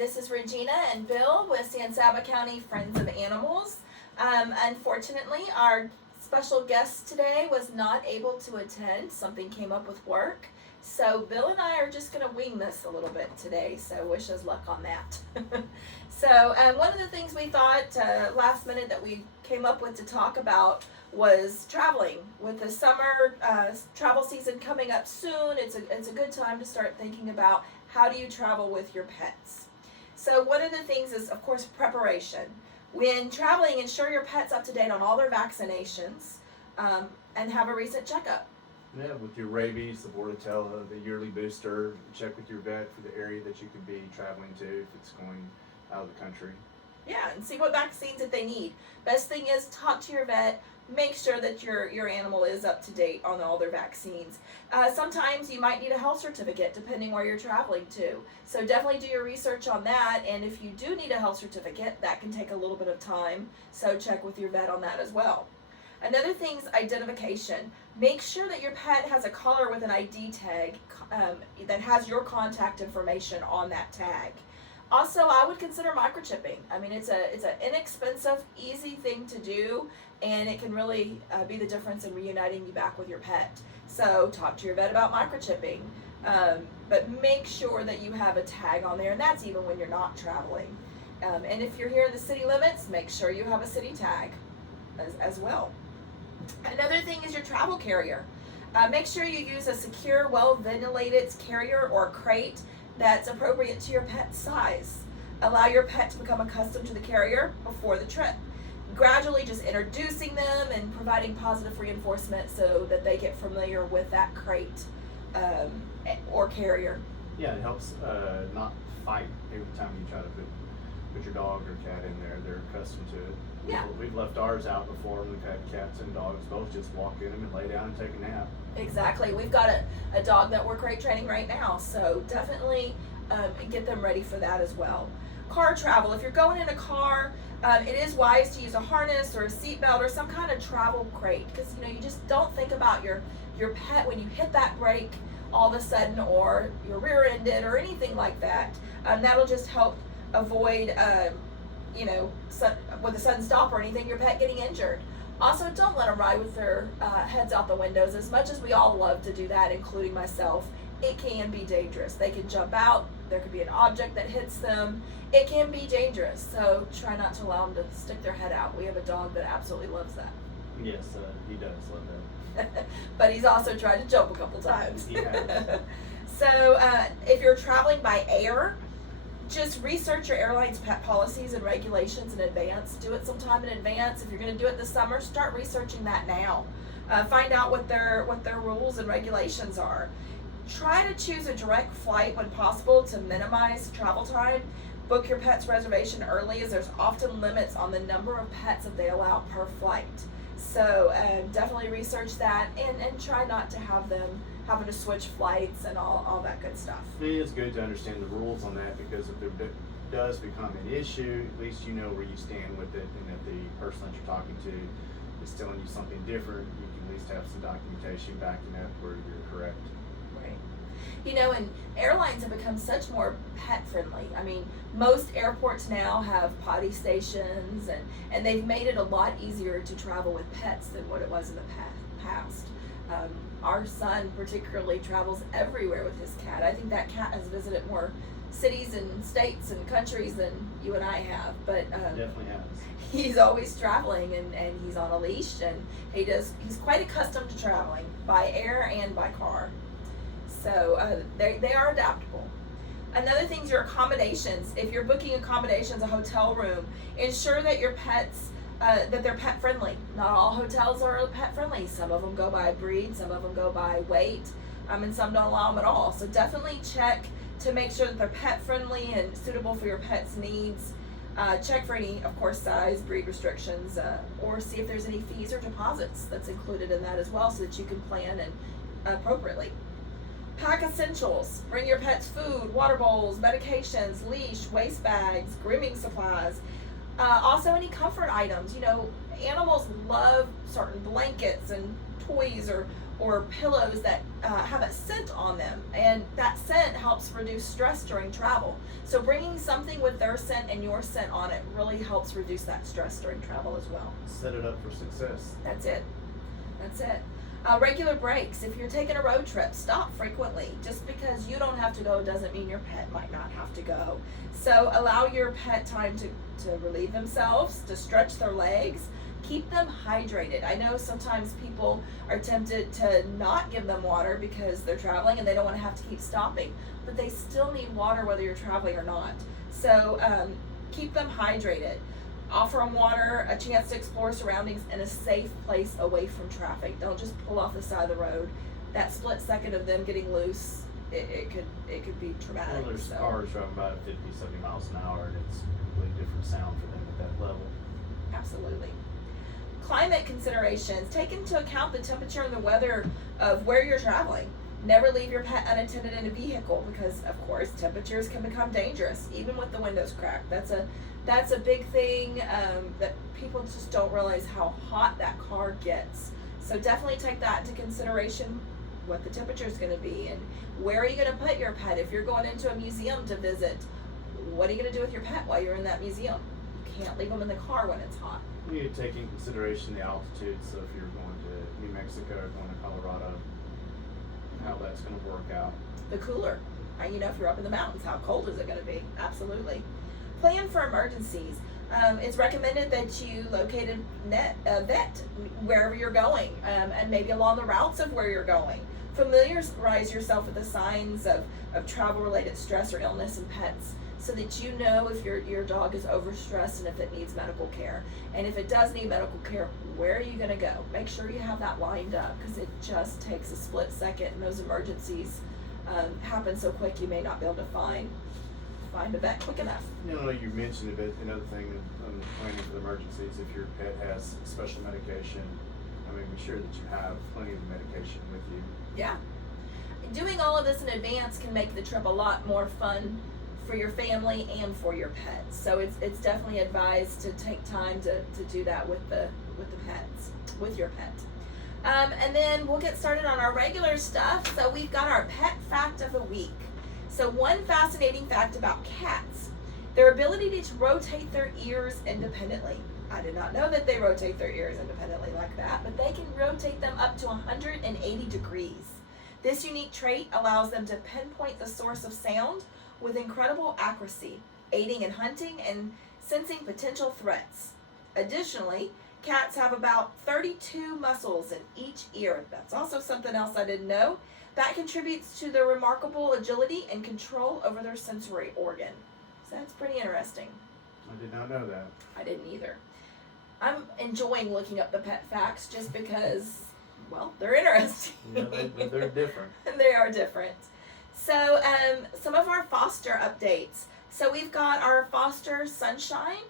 This is Regina and Bill with Saba County Friends of Animals. Unfortunately, our special guest today was not able to attend. Something came up with work. So Bill and I are just going to wing this a little bit today, so wish us luck on that. So one of the things we thought last minute that we came up with to talk about was traveling. With the summer travel season coming up soon, it's a good time to start thinking about how do you travel with your pets. So one of the things is, of course, preparation. When traveling, ensure your pet's up to date on all their vaccinations and have a recent checkup. Yeah, with your rabies, the Bordetella, the yearly booster, check with your vet for the area that you could be traveling to if it's going out of the country. Yeah, and see what vaccines that they need. Best thing is talk to your vet. Make sure that your animal is up to date on all their vaccines. Sometimes you might need a health certificate depending where you're traveling to. So definitely do your research on that. And if you do need a health certificate, that can take a little bit of time. So check with your vet on that as well. Another thing is identification. Make sure that your pet has a collar with an ID tag that has your contact information on that tag. Also, I would consider microchipping. I mean, it's an inexpensive, easy thing to do, and it can really be the difference in reuniting you back with your pet. So talk to your vet about microchipping, but make sure that you have a tag on there, and that's even when you're not traveling. And if you're here in the city limits, make sure you have a city tag as well. Another thing is your travel carrier. Make sure you use a secure, well-ventilated carrier or crate that's appropriate to your pet's size. Allow your pet to become accustomed to the carrier before the trip. Gradually just introducing them and providing positive reinforcement so that they get familiar with that crate or carrier. Yeah, it helps not fight every time you try to put your dog or cat in there. They're accustomed to it. Yeah. We've left ours out before, and we've had cats and dogs both just walk in them and lay down and take a nap. Exactly. We've got a dog that we're crate training right now, so definitely get them ready for that as well. Car travel. If you're going in a car, it is wise to use a harness or a seatbelt or some kind of travel crate, because you just don't think about your pet when you hit that brake all of a sudden, or you're rear-ended or anything like that. That'll just help avoid with a sudden stop or anything, your pet getting injured. Also, don't let them ride with their heads out the windows. As much as we all love to do that, including myself, it can be dangerous. They can jump out. There could be an object that hits them. It can be dangerous, so try not to allow them to stick their head out. We have a dog that absolutely loves that. Yes, he does love that. But he's also tried to jump a couple times. He has. So if you're traveling by air, just research your airline's pet policies and regulations in advance. Do it sometime in advance. If you're going to do it this summer, start researching that now. Find out what their rules and regulations are. Try to choose a direct flight when possible to minimize travel time. Book your pet's reservation early, as there's often limits on the number of pets that they allow per flight. So definitely research that and try not to have them having to switch flights and all that good stuff. It is good to understand the rules on that, because if there does become an issue, at least you know where you stand with it, and if the person that you're talking to is telling you something different, you can at least have some documentation backing up where you're correct. Right. And airlines have become such more pet friendly. I mean, most airports now have potty stations, and they've made it a lot easier to travel with pets than what it was in the past. Our son particularly travels everywhere with his cat. I think that cat has visited more cities and states and countries than you and I have, but Definitely has. He's always traveling, and he's on a leash, and he's quite accustomed to traveling by air and by car. So they are adaptable. Another thing is your accommodations. If you're booking accommodations, a hotel room, ensure that your pets that they're pet friendly. Not all hotels are pet friendly. Some of them go by breed, some of them go by weight, and some don't allow them at all. So definitely check to make sure that they're pet friendly and suitable for your pet's needs. Check for any, of course, size, breed restrictions, or see if there's any fees or deposits that's included in that as well, so that you can plan and appropriately. Pack essentials. Bring your pet's food, water bowls, medications, leash, waste bags, grooming supplies. Also any comfort items. Animals love certain blankets and toys or or pillows that have a scent on them, and that scent helps reduce stress during travel. So bringing something with their scent and your scent on it really helps reduce that stress during travel as well. Set it up for success. That's it. That's it. Regular breaks. If you're taking a road trip, stop frequently. Just because you don't have to go doesn't mean your pet might not have to go. So allow your pet time to relieve themselves, to stretch their legs. Keep them hydrated. I know sometimes people are tempted to not give them water because they're traveling and they don't want to have to keep stopping, but they still need water whether you're traveling or not. So keep them hydrated. Offer them water, a chance to explore surroundings in a safe place away from traffic. Don't just pull off the side of the road. That split second of them getting loose, it could be traumatic. Well, there's cars driving by at 50, 70 miles an hour, and it's a completely different sound for them at that level. Absolutely. Climate considerations. Take into account the temperature and the weather of where you're traveling. Never leave your pet unattended in a vehicle because, of course, temperatures can become dangerous, even with the windows cracked. That's a big thing that people just don't realize how hot that car gets. So definitely take that into consideration, what the temperature is going to be, and where are you going to put your pet. If you're going into a museum to visit, what are you going to do with your pet while you're in that museum? You can't leave them in the car when it's hot. You need to take in consideration the altitude. So if you're going to New Mexico or going to Colorado, how that's going to work out. The cooler. If you're up in the mountains, how cold is it going to be? Absolutely. Plan for emergencies. It's recommended that you locate a vet wherever you're going, and maybe along the routes of where you're going. Familiarize yourself with the signs of travel-related stress or illness in pets so that you know if your dog is overstressed and if it needs medical care. And if it does need medical care, where are you going to go? Make sure you have that lined up because it just takes a split second, and those emergencies happen so quick you may not be able to find a vet quick enough. You mentioned a bit, another thing on planning for the emergencies, if your pet has special medication, be sure that you have plenty of medication with you. Yeah. Doing all of this in advance can make the trip a lot more fun for your family and for your pets. So it's definitely advised to take time to do that with your pet. And then we'll get started on our regular stuff. So we've got our pet fact of the week. So one fascinating fact about cats, their ability to rotate their ears independently. I did not know that they rotate their ears independently like that, but they can rotate them up to 180 degrees. This unique trait allows them to pinpoint the source of sound with incredible accuracy, aiding in hunting and sensing potential threats. Additionally, cats have about 32 muscles in each ear. That's also something else I didn't know. That contributes to their remarkable agility and control over their sensory organ. So that's pretty interesting. I did not know that. I didn't either. I'm enjoying looking up the pet facts just because, well, they're interesting. Yeah, they're different. They are different. So some of our foster updates. So we've got our foster Sunshine,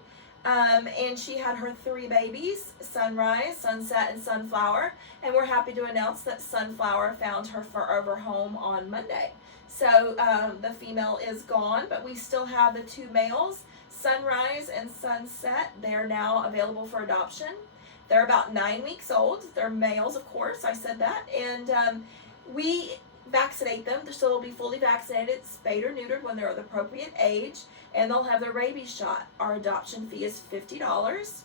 and she had her 3 babies, Sunrise, Sunset, and Sunflower. And we're happy to announce that Sunflower found her forever home on Monday. So the female is gone, but we still have the 2 males, Sunrise and Sunset. They're now available for adoption. They're about 9 weeks old. They're males, of course, I said that. And we vaccinate them, so they'll be fully vaccinated, spayed or neutered when they're of the appropriate age, and they'll have their rabies shot. Our adoption fee is $50,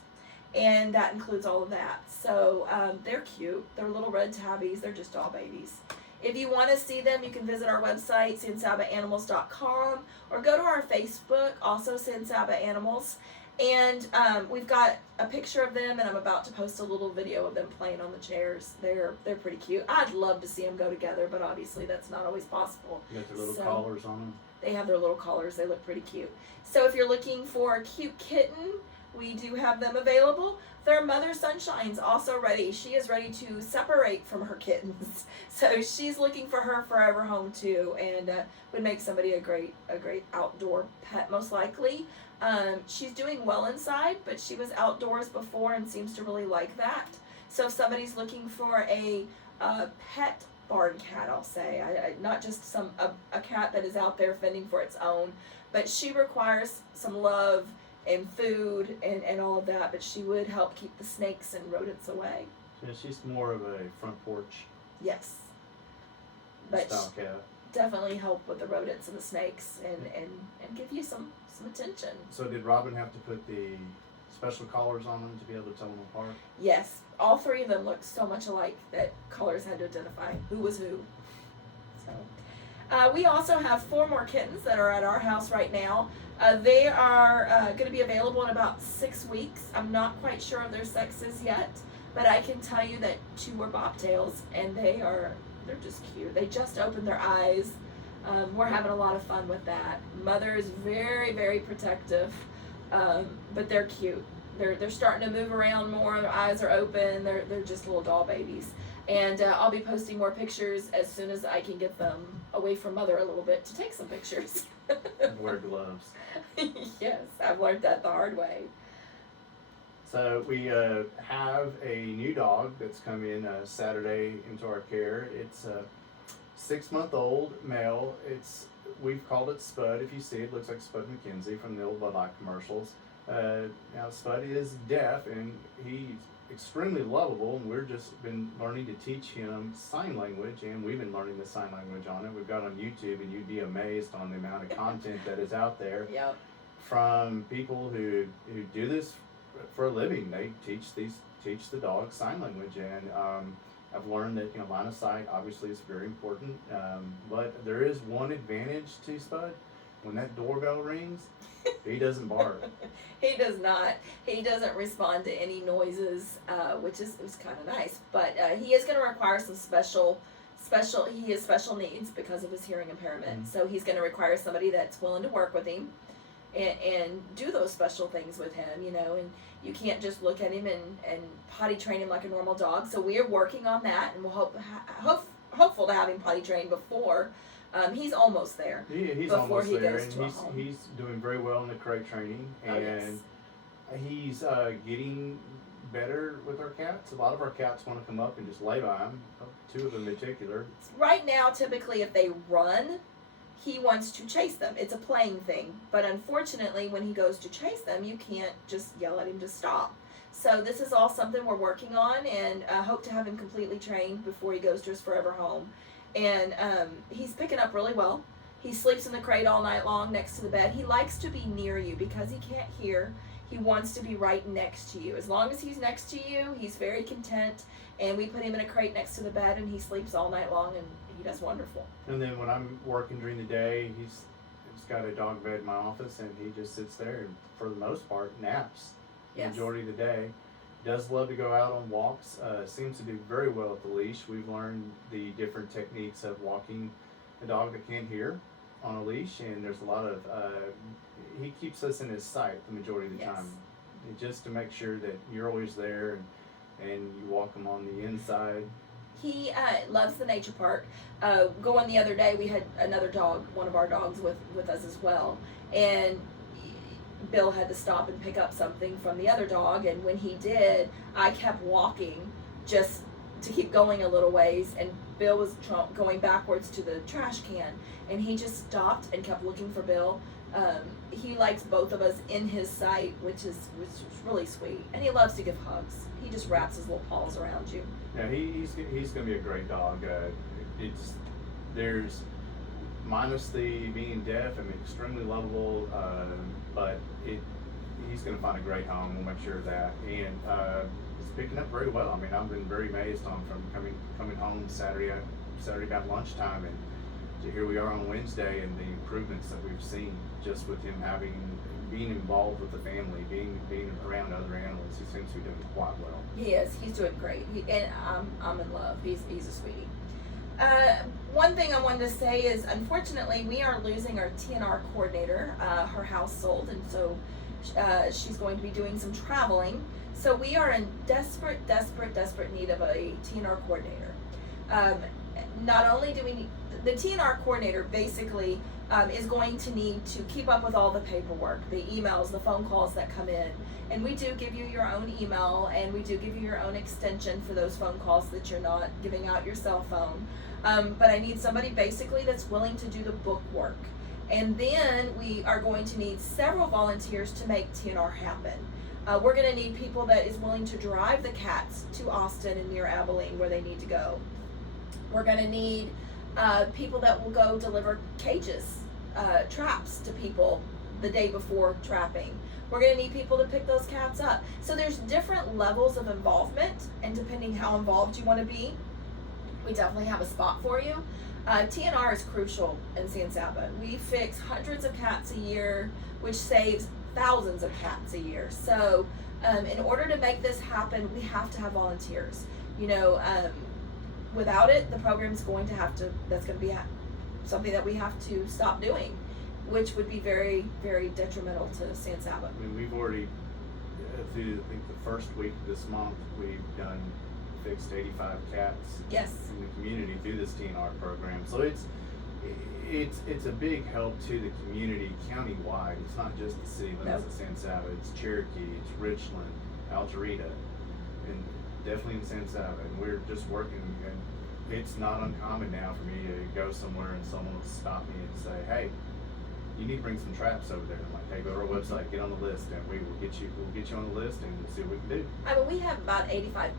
and that includes all of that. So they're cute. They're little red tabbies. They're just all babies. If you want to see them, you can visit our website, SanSabaAnimals.com, or go to our Facebook, also Saba Animals. And we've got a picture of them, and I'm about to post a little video of them playing on the chairs. They're pretty cute. I'd love to see them go together, but obviously that's not always possible. You got their little collars on them? They have their little collars. They look pretty cute. So if you're looking for a cute kitten, we do have them available. Their mother Sunshine's also ready. She is ready to separate from her kittens. So she's looking for her forever home too, and would make somebody a great outdoor pet most likely. She's doing well inside, but she was outdoors before and seems to really like that. So if somebody's looking for a pet barn cat, I'll say, not just a cat that is out there fending for its own, but she requires some love and food and all of that, but she would help keep the snakes and rodents away. Yeah, she's more of a front porch Yes. But Style cat. definitely help with the rodents and the snakes and give you some attention. So did Robin have to put the special collars on them to be able to tell them apart? Yes. All three of them look so much alike that colors had to identify who was who. So, we also have 4 more kittens that are at our house right now. They are going to be available in about 6 weeks. I'm not quite sure of their sexes yet, but I can tell you that 2 are bobtails, and they're just cute. They just opened their eyes. We're having a lot of fun with that. Mother is very, very protective, but they're cute. They're starting to move around more. Their eyes are open. They're just little doll babies. And I'll be posting more pictures as soon as I can get them away from Mother a little bit to take some pictures. And wear gloves. Yes, I've learned that the hard way. So we have a new dog that's come in Saturday into our care. It's a 6-month-old male. We've called it Spud. If you see it, looks like Spud McKenzie from the old Bud Light commercials. Now Spud is deaf and he's extremely lovable, and we've just been learning to teach him sign language, and we've been learning the sign language on it. We've got it on YouTube, and you'd be amazed on the amount of content that is out there. Yep. From people who do this for a living. They teach the dog sign language, and I've learned that line of sight obviously is very important, but there is one advantage to Spud. When that doorbell rings, he doesn't bark. He does not. He doesn't respond to any noises, which is kind of nice. But he is going to require some special. He has special needs because of his hearing impairment. Mm-hmm. So he's going to require somebody that's willing to work with him and do those special things with him. And you can't just look at him and potty train him like a normal dog. So we are working on that, and we'll hopeful to have him potty trained before. He's almost there. He's before almost he there, goes and to a home. he's doing very well in the crate training, and he's getting better with our cats. A lot of our cats want to come up and just lay by him. 2 of them in particular. Right now, typically, if they run, he wants to chase them. It's a playing thing. But unfortunately, when he goes to chase them, you can't just yell at him to stop. So this is all something we're working on, and hope to have him completely trained before he goes to his forever home. And he's picking up really well. He sleeps in the crate all night long next to the bed. He likes to be near you because he can't hear. He wants to be right next to you. As long as he's next to you, he's very content. And we put him in a crate next to the bed, and he sleeps all night long, and he does wonderful. And then when I'm working during the day, he's got a dog bed in my office, and he just sits there and, for the most part, naps the Yes. majority of the day. Does love to go out on walks. Seems to do very well at the leash. We've learned the different techniques of walking a dog that can't hear on a leash, and there's a lot of he keeps us in his sight the majority of the Yes. time, just to make sure that you're always there and you walk him on the inside. He loves the nature park. Going the other day, we had another dog, one of our dogs, with us as well, and Bill had to stop and pick up something from the other dog, and when he did, I kept walking just to keep going a little ways, and Bill was going backwards to the trash can, and he just stopped and kept looking for Bill. He likes both of us in his sight, which is really sweet, and he loves to give hugs. He just wraps his little paws around you. Yeah, he's going to be a great dog. There's minus the being deaf, extremely lovable, but he's going to find a great home. We'll make sure of that. And it's picking up very well. I've been very amazed from coming home Saturday about lunchtime, and to here we are on Wednesday, and the improvements that we've seen just with him being involved with the family, being around other animals. He seems to be doing quite well. He is. He's doing great. And I'm in love. He's a sweetie. One thing I wanted to say is, unfortunately, we are losing our TNR coordinator. Her house sold, and so she's going to be doing some traveling. So we are in desperate need of a TNR coordinator. Not only do we need the TNR coordinator, basically is going to need to keep up with all the paperwork, the emails, the phone calls that come in. And we do give you your own email, and we do give you your own extension for those phone calls that you're not giving out your cell phone. But I need somebody basically that's willing to do the book work. And then we are going to need several volunteers to make TNR happen. We're going to need people that is willing to drive the cats to Austin and near Abilene where they need to go. We're going to need people that will go deliver cages, traps to people the day before trapping. We're going to need people to pick those cats up. So there's different levels of involvement, and depending how involved you want to be, we definitely have a spot for you. TNR is crucial in San Saba. We fix hundreds of cats a year, which saves thousands of cats a year. So in order to make this happen, we have to have volunteers. Without it, the program's going to that's going to be something that we have to stop doing, which would be very, very detrimental to San Saba. I mean, we've already, through I think the first week of this month, we've fixed 85 cats Yes. in the community through this TNR program. So it's a big help to the community countywide. It's not just the city limits of San Saba. It's Cherokee, it's Richland, Algerita, and definitely in San Saba. And we're just working, and it's not uncommon now for me to go somewhere and someone will stop me and say, "Hey, you need to bring some traps over there." I'm like, "Hey, go to our website, get on the list, and we'll get you on the list, and we'll see what we can do." I mean, we have about 85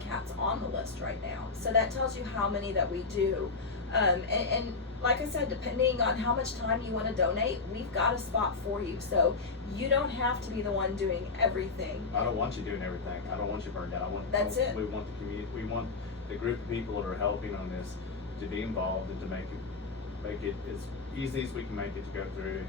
cats on the list right now. So that tells you how many that we do. And like I said, depending on how much time you want to donate, we've got a spot for you. So you don't have to be the one doing everything. I don't want you doing everything. I don't want you burned out. It. We want the community. We want the group of people that are helping on this to be involved and to make it as easy as we can make it to go through and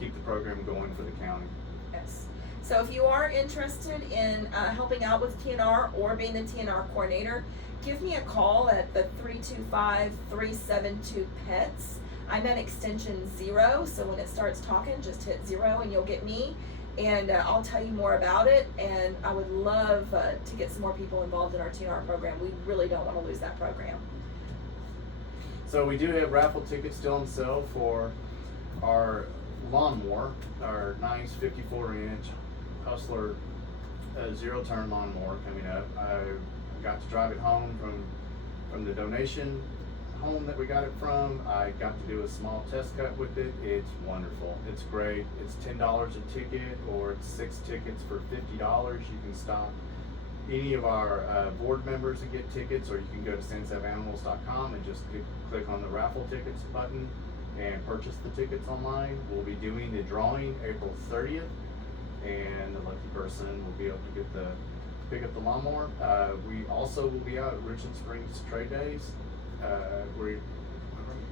keep the program going for the county. Yes. So if you are interested in helping out with TNR or being the TNR coordinator, give me a call at the 325-372-PETS. I'm at extension 0, so when it starts talking, just hit 0 and you'll get me, and I'll tell you more about it. And I would love to get some more people involved in our TNR program. We really don't want to lose that program. So we do have raffle tickets still on sale for our lawnmower, our nice 54-inch Hustler zero-turn lawnmower coming up. I got to drive it home from the donation home that we got it from. I got to do a small test cut with it. It's wonderful. It's great. It's $10 a ticket, or it's 6 tickets for $50. You can stop any of our board members and get tickets, or you can go to sansabanimals.com and just click on the raffle tickets button and purchase the tickets online. We'll be doing the drawing April 30th, and the lucky person will be able to pick up the lawnmower. We also will be out at Richland Springs Trade Days. We're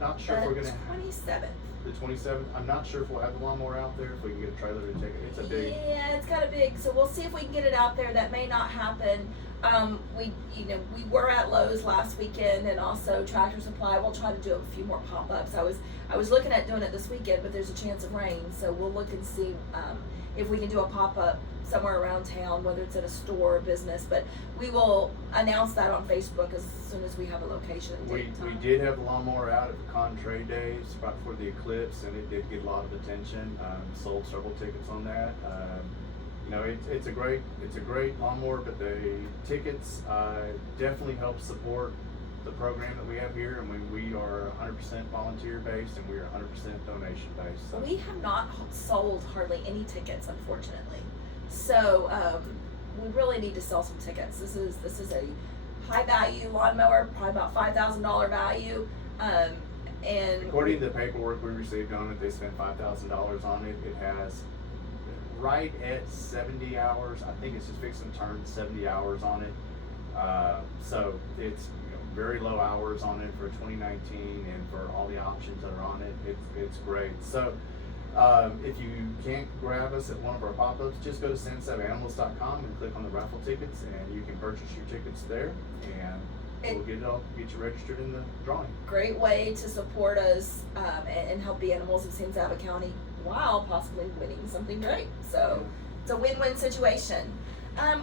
not sure if we're going to have the 27th. I'm not sure if we'll have the lawnmower out there, if we can get a trailer to take it. It's a big. Yeah, it's kind of big, so we'll see if we can get it out there. That may not happen. We were at Lowe's last weekend, and also Tractor Supply. We'll try to do a few more pop-ups. I was looking at doing it this weekend, but there's a chance of rain, so we'll look and see if we can do a pop-up somewhere around town, whether it's at a store or business. But we will announce that on Facebook as soon as we have a location and date and time. We did have the lawnmower out at the Con Trade Days right before the eclipse, and it did get a lot of attention. Sold several tickets on that. It's a great lawnmower, but the tickets definitely help support the program that we have here, and we are 100% volunteer based, and we are 100% donation based. So. We have not sold hardly any tickets, unfortunately. So we really need to sell some tickets. This is a high value lawnmower, probably about $5,000 value. And according to the paperwork we received on it, they spent $5,000 on it. It has right at 70 hours. I think it's just fixing to turn 70 hours on it. So it's very low hours on it for 2019, and for all the options that are on it, it's great. So if you can't grab us at one of our pop-ups, just go to sansabanimals.com and click on the raffle tickets, and you can purchase your tickets there, and we'll get you registered in the drawing. Great way to support us and help the animals of San Saba County while possibly winning something great. So it's a win-win situation.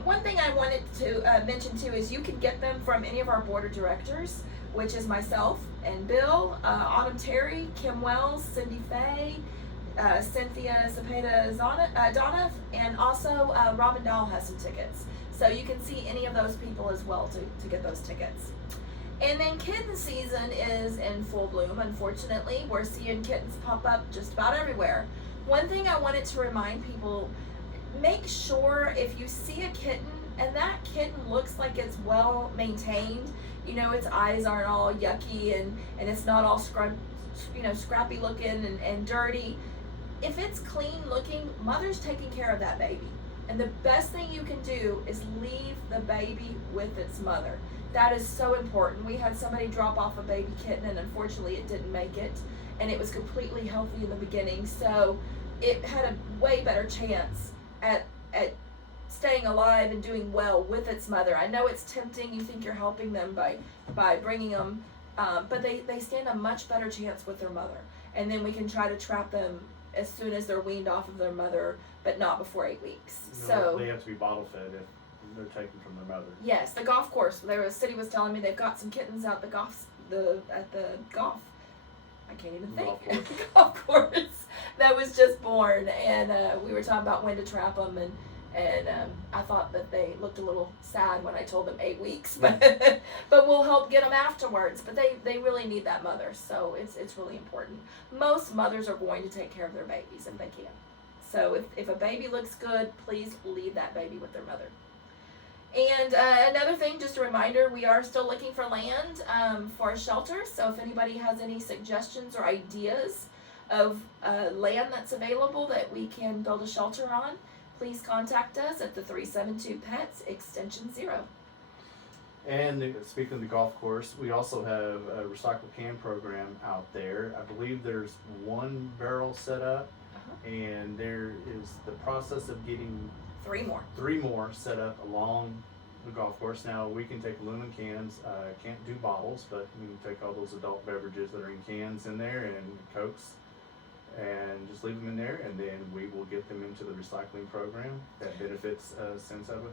One thing I wanted to mention too is you can get them from any of our board of directors, which is myself and Bill, Autumn Terry, Kim Wells, Cindy Fay, Cynthia Cepeda Donoff, and also Robin Dahl has some tickets. So you can see any of those people as well to get those tickets. And then kitten season is in full bloom. Unfortunately, we're seeing kittens pop up just about everywhere. One thing I wanted to remind people, make sure if you see a kitten and that kitten looks like it's well maintained. You know, its eyes aren't all yucky and it's not all scrappy looking and dirty. If it's clean looking, mother's taking care of that baby. And the best thing you can do is leave the baby with its mother. That is so important. We had somebody drop off a baby kitten and unfortunately it didn't make it. And it was completely healthy in the beginning. So it had a way better chance at staying alive and doing well with its mother. I know it's tempting. You think you're helping them by bringing them, but they stand a much better chance with their mother. And then we can try to trap them as soon as they're weaned off of their mother, but not before 8 weeks. So they have to be bottle fed if they're taken from their mother. yes, the golf course. City was telling me they've got some kittens out at the golf. I can't even think. Golf course that was just born, and we were talking about when to trap them, and I thought that they looked a little sad when I told them 8 weeks, but we'll help get them afterwards. But they really need that mother, so it's really important. Most mothers are going to take care of their babies if they can. So if a baby looks good, please leave that baby with their mother. And another thing, just a reminder, we are still looking for land for a shelter. So if anybody has any suggestions or ideas of land that's available that we can build a shelter on, please contact us at the 372 Pets extension 0. And speaking of the golf course, we also have a recycle can program out there. I believe there's 1 barrel set up, and there is the process of getting 3 more. 3 more set up along the golf course. Now we can take aluminum cans, can't do bottles, but we can take all those adult beverages that are in cans in there and Cokes, and just leave them in there, and then we will get them into the recycling program that benefits Saba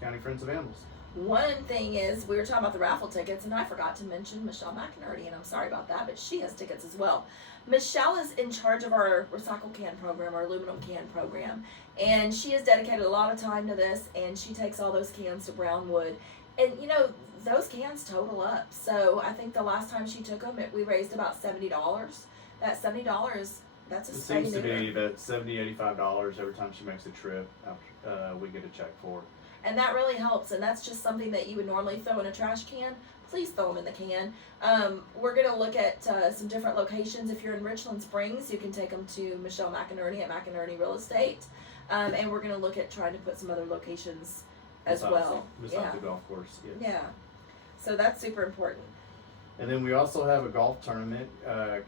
County Friends of Animals. One thing is, we were talking about the raffle tickets, and I forgot to mention Michelle McInerney, and I'm sorry about that, but she has tickets as well. Michelle is in charge of our recycle can program, our aluminum can program, and she has dedicated a lot of time to this, and she takes all those cans to Brownwood, and you know, those cans total up. So I think the last time she took them, we raised about $70. That $70, that's a It seems to be about $70, $85 every time she makes a trip. We get a check for. And that really helps, and that's just something that you would normally throw in a trash can. Please throw them in the can. We're going to look at some different locations. If you're in Richland Springs, you can take them to Michelle McInerney at McInerney Real Estate. And we're going to look at trying to put some other locations as well. Besides the golf course, yes. Yeah. So that's super important. And then we also have a golf tournament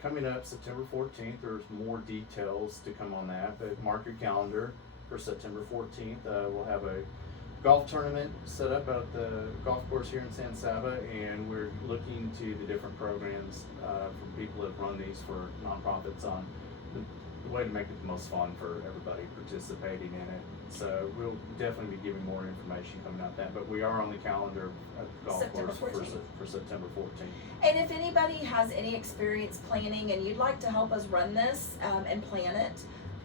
coming up September 14th. There's more details to come on that, but mark your calendar for September 14th. We'll have a golf tournament set up at the golf course here in San Saba, and we're looking to the different programs from people that run these for nonprofits on the way to make it the most fun for everybody participating in it. So we'll definitely be giving more information coming out that, but we are on the calendar at the golf September course 14th. for September 14th. And if anybody has any experience planning and you'd like to help us run this and plan it,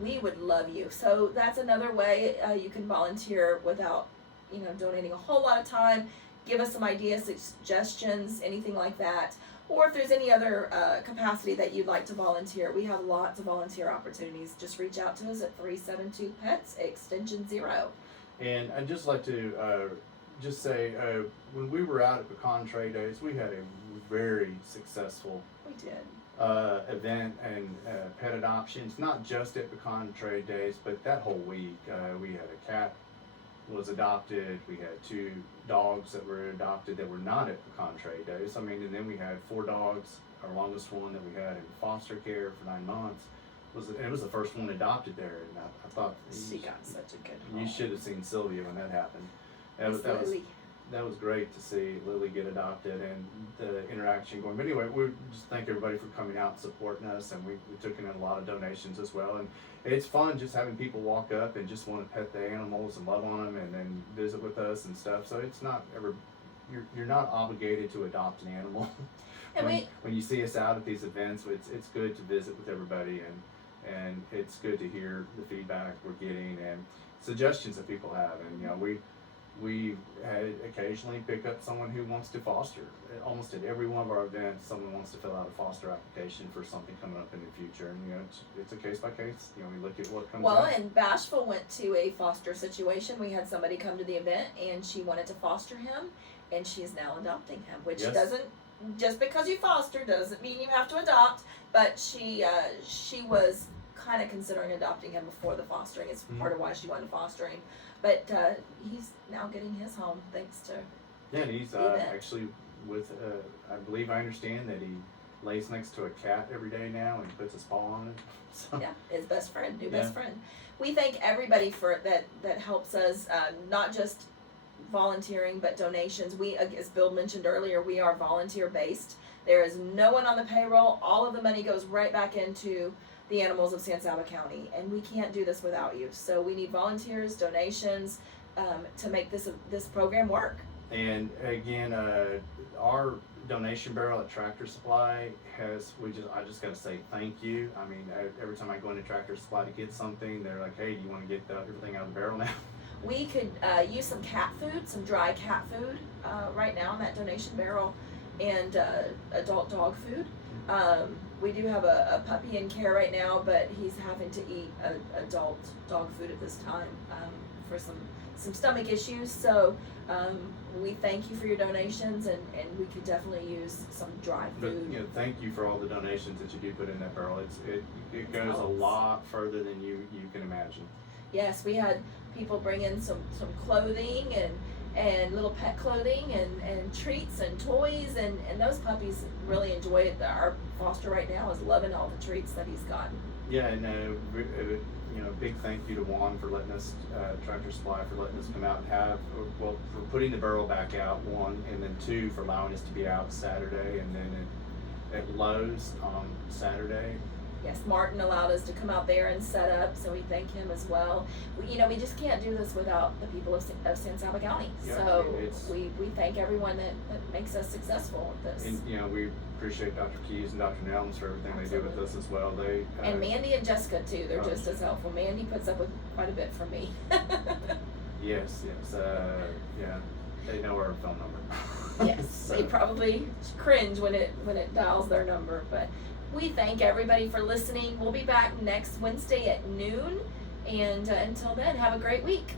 we would love you. So that's another way you can volunteer without donating a whole lot of time. Give us some ideas, suggestions, anything like that. Or if there's any other capacity that you'd like to volunteer, we have lots of volunteer opportunities. Just reach out to us at 372 Pets extension 0. And I'd just like to just say, when we were out at Pecan Trade Days, we had a very successful We did. event and pet adoptions, not just at Pecan Trade Days, but that whole week. We had a cat was adopted, we had 2 dogs that were adopted that were not at Pecan Trade Days. I mean, and then we had 4 dogs. Our longest one that we had in foster care for 9 months it was the first one adopted there, and I thought She got such a good home. you should have seen Sylvia when that happened. Lily. That was great to see Lily get adopted and the interaction going. But anyway, we just thank everybody for coming out and supporting us, and we took in a lot of donations as well. And it's fun just having people walk up and just want to pet the animals and love on them and then visit with us and stuff. So it's not ever, you're not obligated to adopt an animal. And when you see us out at these events, it's good to visit with everybody, and it's good to hear the feedback we're getting and suggestions that people have. And we occasionally pick up someone who wants to foster. Almost at every one of our events, someone wants to fill out a foster application for something coming up in the future. And, you know, it's a case by case. You know, we look at what comes Well, up. and Bashful went to a foster situation. We had somebody come to the event, and she wanted to foster him, and she is now adopting him, which Yes. doesn't, just because you foster doesn't mean you have to adopt, but she was kind of considering adopting him before the fostering. It's part of why she wanted to foster him. But he's now getting his home thanks to Yeah, and he's the event. actually with, I believe I understand that he lays next to a cat every day now and puts his paw on it. So, Yeah, his best friend, new Yeah. best friend. We thank everybody for that helps us, not just volunteering, but donations. We, as Bill mentioned earlier, we are volunteer based. There is no one on the payroll. All of the money goes right back into the animals of San Saba County, and we can't do this without you. So we need volunteers, donations, to make this program work. And again, our donation barrel at Tractor Supply I just gotta say thank you. I mean, every time I go into Tractor Supply to get something, they're like, hey, do you wanna get everything out of the barrel now? We could use some cat food, some dry cat food, right now in that donation barrel, and adult dog food. We do have a puppy in care right now, but he's having to eat adult dog food at this time for some stomach issues. So we thank you for your donations, and we could definitely use some dry But, food. you know, thank you for all the donations that you do put in that barrel. It goes a helps. lot further than you can imagine. Yes, we had people bring in some clothing and little pet clothing and treats and toys, and those puppies really enjoy it. Our foster right now is loving all the treats that he's gotten. Yeah, and you know, big thank you to Juan for letting us, Tractor Supply, for letting us come out and for putting the barrel back out, one, and then two, for allowing us to be out Saturday, and then at Lowe's on Saturday. Yes, Martin allowed us to come out there and set up, so we thank him as well. We just can't do this without the people of San Saba County. Yeah, So it's- we thank everyone that makes us successful with this. And, you know, we appreciate Dr. Keys and Dr. Nelms for everything they do with us as well. They And Mandy and Jessica too, they're Oh. just as helpful. Mandy puts up with quite a bit for me. yes, yeah, they know our phone number. Yes, So, they probably cringe when it dials their number, but we thank everybody for listening. We'll be back next Wednesday at noon, and until then, have a great week.